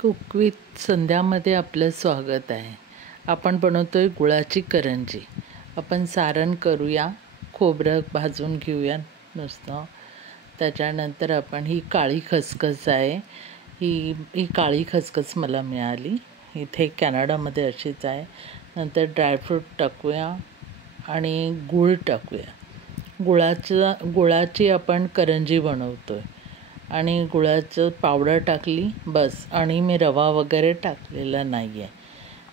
Cook with संध्यामध्ये आपलं स्वागत आहे. आपण बनवतोय गुळाची करंजी. आपण सारण करूया, खोबरं भाजून घेऊया नुसतं. त्याच्यानंतर आपण ही काळी खसखस आहे, ही काळी खसखस मला मिळाली, इथे कॅनडामध्ये अशीच आहे. नंतर ड्रायफ्रूट टाकूया आणि गूळ टाकूया. गुळाची आपण करंजी बनवतोय आणि गुळाचं पावडर टाकली बस. आणि मी रवा वगैरे टाकलेला नाही आहे.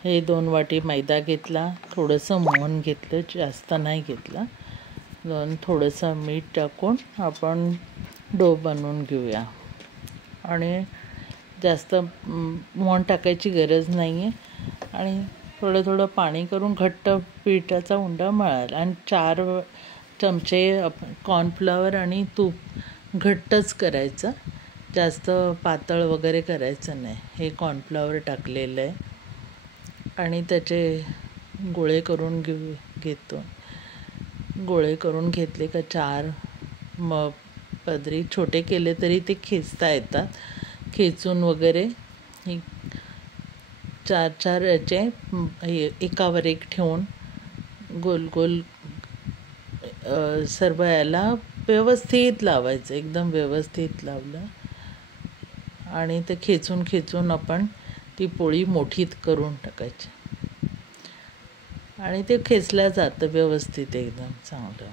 हे 2 वाटी मैदा घेतला, थोडंसं मोहन घेतलं, जास्त नाही घेतलं. थोडंसं मीठ टाकून आपण डो बनवून घेऊया. आणि जास्त मोहन टाकायची गरज नाही आहे. आणि थोडं थोडं पाणी करून घट्ट पिठाचा उंडा मळायला. आणि 4 चमचे कॉर्नफ्लॉवर आणि तूप घट्टच करायचं, जास्त पातळ वगैरे करायचं नाही. हे कॉर्नफ्लॉवर टाकलेलं आहे आणि त्याचे गोळे करून घेतो. गोळे करून घेतले का 4 पदरी छोटे केले तरी ते खेचता येतात. खेचून वगैरे ही 4 याचे एकावर एक ठेवून गोल गोल सर्व याला व्यवस्थित लावायचं. एकदम व्यवस्थित लावलं आणि ते खेचून आपण ती पोळी मोठीत करून टाकायची. आणि ते खेचल्या जातं व्यवस्थित एकदम चांगलं.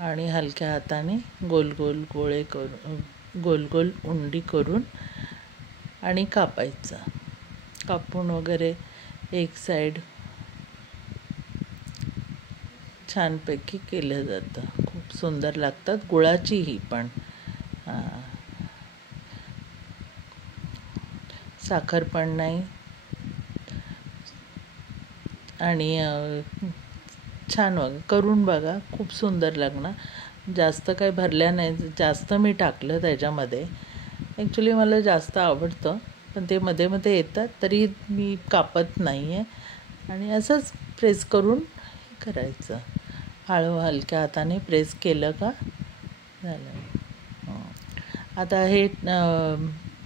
आणि हलक्या हाताने गोल गोल गोळे करून, गोल गोल उंडी करून आणि कापायचं. कापून वगैरे एक साईड छानपैकी केलं जातं. खूप सुंदर लागतात. गुळाचीही पण. साखर पण नाही. आणि छान करून बघा, खूप सुंदर लागणार. जास्त काही भरल्या नाही, जास्त मी टाकलं त्याच्यामध्ये. ॲक्च्युली मला जास्त आवडतं, पण ते मध्ये मध्ये येतात तरी मी कापत नाही आहे. आणि असंच प्रेस करून करायचं. हलक्या हाताने प्रेस केलं का झालं. आता हे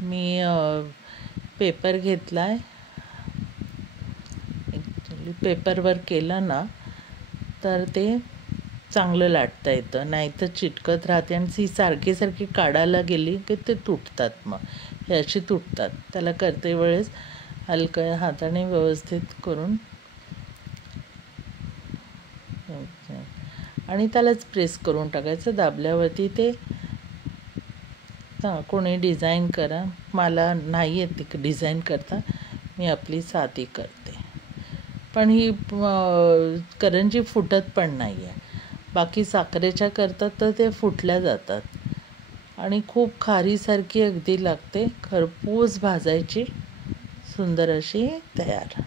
मी पेपर घेतला आहे. ॲक्च्युली पेपरवर केलं ना तर ते चांगलं लाटता येतं, नाही तर चिटकत राहते. आणि ती सारखी काढायला गेली की ते तुटतात. मग हे अशी तुटतात. त्याला करते वेळेस हलक्या हाताने व्यवस्थित करून आणि त्यालाच प्रेस करून टाकायचं. दाबल्यावरती ते कोणी डिझाईन करा, मला नाही येत ती डिझाईन करता, मी आपली साधी करते. पण ही करंजी फुटत पण नाही आहे. बाकी साखरेच्या करतात तर ते फुटल्या जातात. आणि खूप खारीसारखी अगदी लागते. खरपूस भाजायची, सुंदर अशी तयार.